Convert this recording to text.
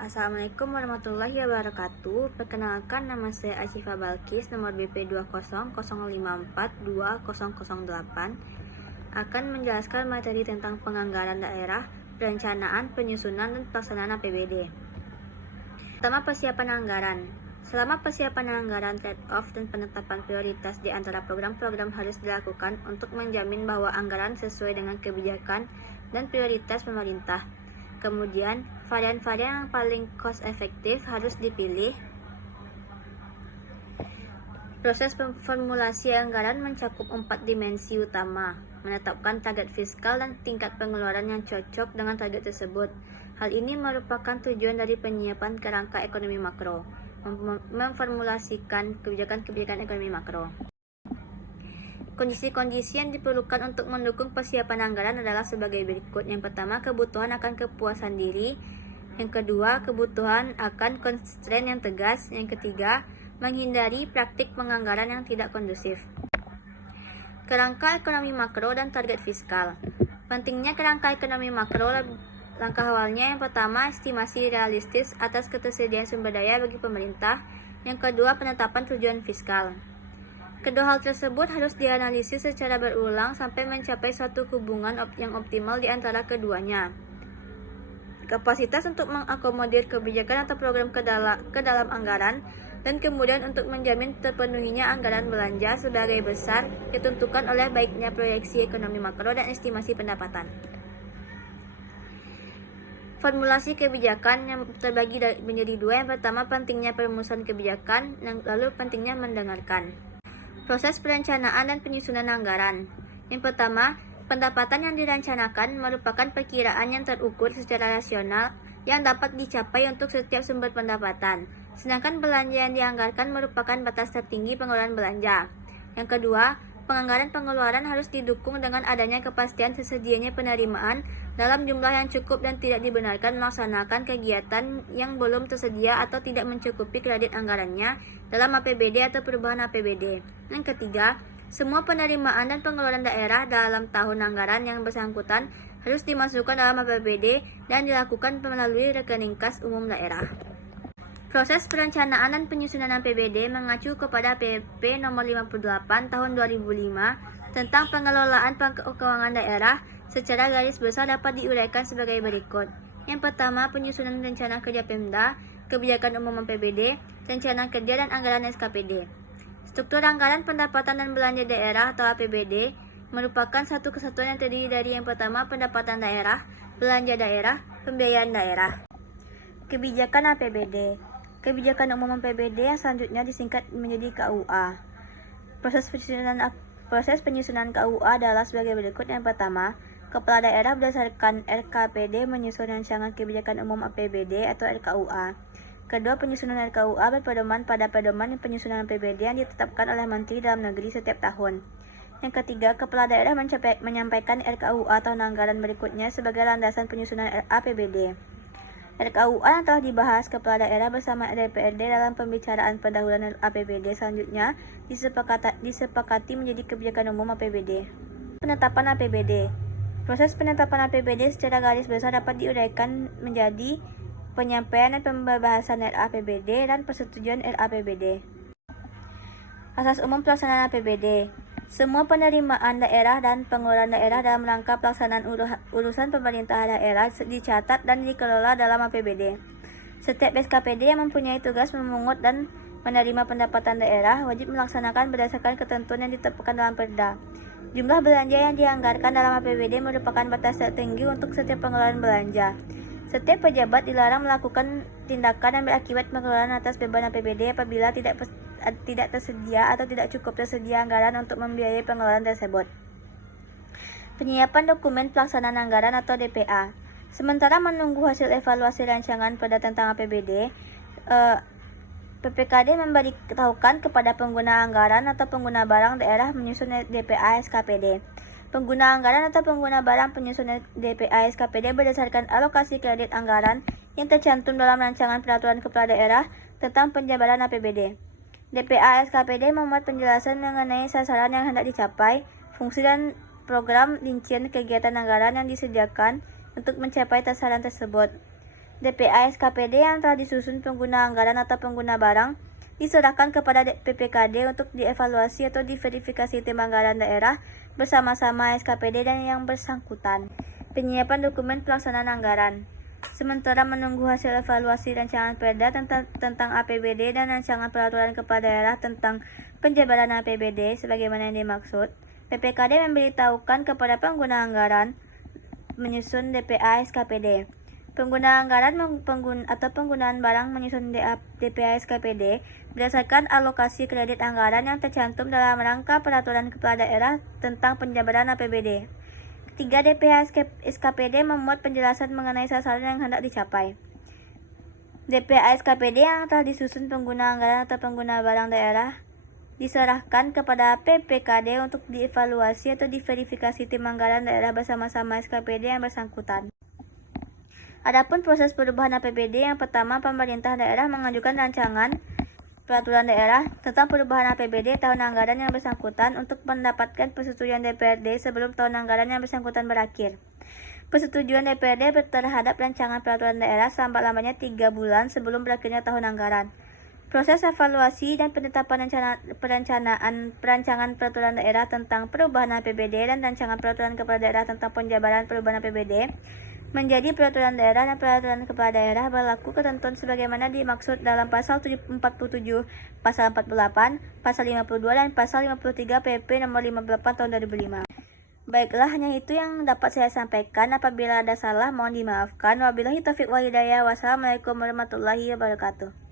Assalamualaikum warahmatullahi wabarakatuh. Perkenalkan, nama saya Asyifa Balkis, nomor BP 2005420008, akan menjelaskan materi tentang penganggaran daerah, perencanaan, penyusunan, dan pelaksanaan APBD. Pertama, persiapan anggaran. Selama persiapan anggaran, trade-off dan penetapan prioritas di antara program-program harus dilakukan untuk menjamin bahwa anggaran sesuai dengan kebijakan dan prioritas pemerintah. Kemudian, varian-varian yang paling cost efektif harus dipilih. Proses formulasi anggaran mencakup 4 dimensi utama: menetapkan target fiskal dan tingkat pengeluaran yang cocok dengan target tersebut. Hal ini merupakan tujuan dari penyiapan kerangka ekonomi makro, memformulasikan kebijakan-kebijakan ekonomi makro. Kondisi-kondisi yang diperlukan untuk mendukung persiapan anggaran adalah sebagai berikut. Yang pertama, kebutuhan akan kepuasan diri. Yang kedua, kebutuhan akan constraint yang tegas. Yang ketiga, menghindari praktik penganggaran yang tidak kondusif. Kerangka ekonomi makro dan target fiskal. Pentingnya kerangka ekonomi makro. Langkah awalnya, yang pertama, estimasi realistis atas ketersediaan sumber daya bagi pemerintah. Yang kedua, penetapan tujuan fiskal. Kedua hal tersebut harus dianalisis secara berulang sampai mencapai suatu hubungan yang optimal di antara keduanya. Kapasitas untuk mengakomodir kebijakan atau program ke dalam anggaran, dan kemudian untuk menjamin terpenuhinya anggaran belanja sebagai besar ditentukan oleh baiknya proyeksi ekonomi makro dan estimasi pendapatan. Formulasi kebijakan yang terbagi menjadi dua. Yang pertama, pentingnya perumusan kebijakan, yang lalu pentingnya mendengarkan. Proses perencanaan dan penyusunan anggaran. Yang pertama, pendapatan yang direncanakan merupakan perkiraan yang terukur secara rasional yang dapat dicapai untuk setiap sumber pendapatan. Sedangkan belanja yang dianggarkan merupakan batas tertinggi pengeluaran belanja. Yang kedua, penganggaran pengeluaran harus didukung dengan adanya kepastian tersedianya penerimaan dalam jumlah yang cukup dan tidak dibenarkan melaksanakan kegiatan yang belum tersedia atau tidak mencukupi kredit anggarannya dalam APBD atau perubahan APBD. Yang ketiga, semua penerimaan dan pengeluaran daerah dalam tahun anggaran yang bersangkutan harus dimasukkan dalam APBD dan dilakukan melalui rekening kas umum daerah. Proses perencanaan dan penyusunan APBD mengacu kepada PP nomor 58 tahun 2005 tentang pengelolaan keuangan daerah. Secara garis besar dapat diuraikan sebagai berikut. Yang pertama, penyusunan rencana kerja Pemda, kebijakan umum APBD, rencana kerja dan anggaran SKPD. Struktur anggaran pendapatan dan belanja daerah atau APBD merupakan satu kesatuan yang terdiri dari yang pertama, pendapatan daerah, belanja daerah, pembiayaan daerah. Kebijakan APBD. Kebijakan umum APBD yang selanjutnya disingkat menjadi KUA. Proses penyusunan KUA adalah sebagai berikut. Yang pertama, Kepala daerah berdasarkan RKPD menyusun rancangan kebijakan umum APBD atau RKUA. Kedua, penyusunan RKUA berpedoman pada pedoman penyusunan APBD yang ditetapkan oleh Menteri Dalam Negeri setiap tahun. Yang ketiga, Kepala daerah menyampaikan RKUA tahun anggaran berikutnya sebagai landasan penyusunan APBD. RKUA yang telah dibahas Kepala daerah bersama DPRD dalam pembicaraan pendahuluan APBD selanjutnya disepakati menjadi kebijakan umum APBD. Penetapan APBD. Proses penetapan APBD secara garis besar dapat diuraikan menjadi penyampaian dan pembahasan RAPBD dan persetujuan RAPBD. Asas umum pelaksanaan APBD. Semua penerimaan daerah dan pengeluaran daerah dalam rangka pelaksanaan urusan pemerintah daerah dicatat dan dikelola dalam APBD. Setiap SKPD yang mempunyai tugas memungut dan menerima pendapatan daerah wajib melaksanakan berdasarkan ketentuan yang ditetapkan dalam Perda. Jumlah belanja yang dianggarkan dalam APBD merupakan batas tertinggi untuk setiap pengeluaran belanja. Setiap pejabat dilarang melakukan tindakan yang berakibat pengeluaran atas beban APBD apabila tidak tersedia atau tidak cukup tersedia anggaran untuk membiayai pengeluaran tersebut. Penyiapan dokumen pelaksanaan anggaran atau DPA. Sementara menunggu hasil evaluasi rancangan Perda tentang APBD, PPKD memberitahukan kepada pengguna anggaran atau pengguna barang daerah menyusun DPA SKPD. Pengguna anggaran atau pengguna barang penyusun DPA SKPD berdasarkan alokasi kredit anggaran yang tercantum dalam rancangan peraturan kepala daerah tentang penjabaran APBD. DPA SKPD memuat penjelasan mengenai sasaran yang hendak dicapai, fungsi dan program rincian kegiatan anggaran yang disediakan untuk mencapai sasaran tersebut. DPA SKPD yang telah disusun pengguna anggaran atau pengguna barang diserahkan kepada PPKD untuk dievaluasi atau diverifikasi tim anggaran daerah bersama-sama SKPD dan yang bersangkutan. Penyiapan dokumen pelaksanaan anggaran. Sementara menunggu hasil evaluasi rancangan Perda tentang APBD dan rancangan peraturan kepala daerah tentang penjabaran APBD sebagaimana yang dimaksud, PPKD memberitahukan kepada pengguna anggaran menyusun DPA SKPD. Pengguna anggaran atau penggunaan barang menyusun DPA SKPD berdasarkan alokasi kredit anggaran yang tercantum dalam rangka peraturan kepala daerah tentang penjabaran APBD. Ketiga, DPA SKPD memuat penjelasan mengenai sasaran yang hendak dicapai. DPA SKPD yang telah disusun pengguna anggaran atau pengguna barang daerah diserahkan kepada PPKD untuk dievaluasi atau diverifikasi tim anggaran daerah bersama-sama SKPD yang bersangkutan. Adapun proses perubahan APBD, yang pertama, pemerintah daerah mengajukan rancangan peraturan daerah tentang perubahan APBD tahun anggaran yang bersangkutan untuk mendapatkan persetujuan DPRD sebelum tahun anggaran yang bersangkutan berakhir. Persetujuan DPRD terhadap rancangan peraturan daerah selambat-lambatnya 3 bulan sebelum berakhirnya tahun anggaran. Proses evaluasi dan penetapan perancangan peraturan daerah tentang perubahan APBD dan rancangan peraturan kepala daerah tentang penjabaran perubahan APBD menjadi peraturan daerah dan peraturan kepala daerah berlaku ketentuan sebagaimana dimaksud dalam pasal 47, pasal 48, pasal 52, dan pasal 53 PP nomor 58 tahun 2005. Baiklah, hanya itu yang dapat saya sampaikan. Apabila ada salah, mohon dimaafkan. Wabillahi taufiq wal hidayah. Wassalamualaikum warahmatullahi wabarakatuh.